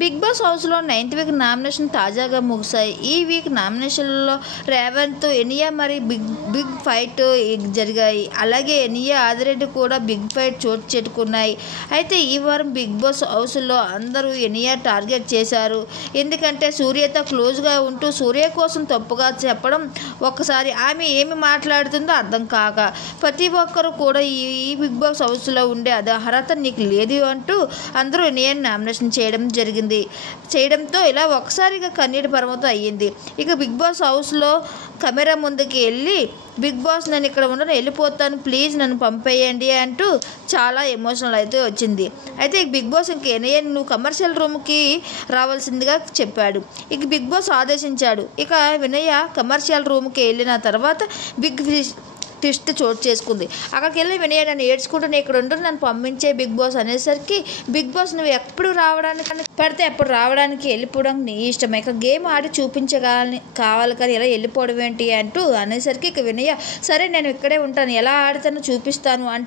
Big boss హౌస్లో 9th week nomination తాజాగా ముగిశాయి. ఈ వీక్ నామినేషన్లలో రేవంత్, ఎనియా మరి బిగ్ ఫైట్ జరిగాయి. అలాగే ఎనియా, ఆదిరెడ్డి కూడా బిగ్ ఫైట్ చోటు చేసుకున్నాయి. అయితే ఈ వారం బిగ్ బాస్ హౌస్లో అందరూ ఎనియా టార్గెట్ చేశారు. ఎందుకంటే సూర్యతో క్లోజ్గా ఉంటూ సూర్య కోసం తప్పుగా చెప్పడం, ఒక్కసారి ఆమె ఏమి మాట్లాడుతుందో అర్థం కాక ప్రతి ఒక్కరు కూడా ఈ బిగ్ బాస్ హౌస్లో ఉండే అర్హత నీకు లేదు అంటూ అందరూ ఎనియాని నామినేషన్ చేయడంతో ఇలా ఒక్కసారిగా కన్నీటి పర్వతం అయ్యింది. ఇక బిగ్ బాస్ హౌస్లో కెమెరా ముందుకి వెళ్ళి, బిగ్ బాస్ నేను ఇక్కడ ఉండను, వెళ్ళిపోతాను, ప్లీజ్ నన్ను పంపేయండి అంటూ చాలా ఎమోషనల్ అయితే వచ్చింది. అయితే బిగ్ బాస్ ఇంక ఎనియన్ నువ్వు కమర్షియల్ రూమ్కి రావాల్సిందిగా చెప్పాడు. ఇక బిగ్ బాస్ ఆదేశించాడు. ఇక వినయ కమర్షియల్ రూమ్కి వెళ్ళిన తర్వాత బిగ్ ట్విస్ట్ చోటు చేసుకుంది. అక్కడికి వెళ్ళి వినయ నన్ను ఏడ్చుకుంటూ నేను ఇక్కడ ఉంటూ నన్ను పంపించే బిగ్ బాస్ అనేసరికి, బిగ్ బాస్ నువ్వు ఎప్పుడు రావడానికి పెడితే ఎప్పుడు రావడానికి వెళ్ళిపోవడం నీ ఇష్టం, ఇక గేమ్ ఆడి కావాలి కానీ ఎలా వెళ్ళిపోవడం ఏంటి అంటూ అనేసరికి ఇక వినయ సరే నేను ఇక్కడే ఉంటాను, ఎలా ఆడతానో చూపిస్తాను అంటే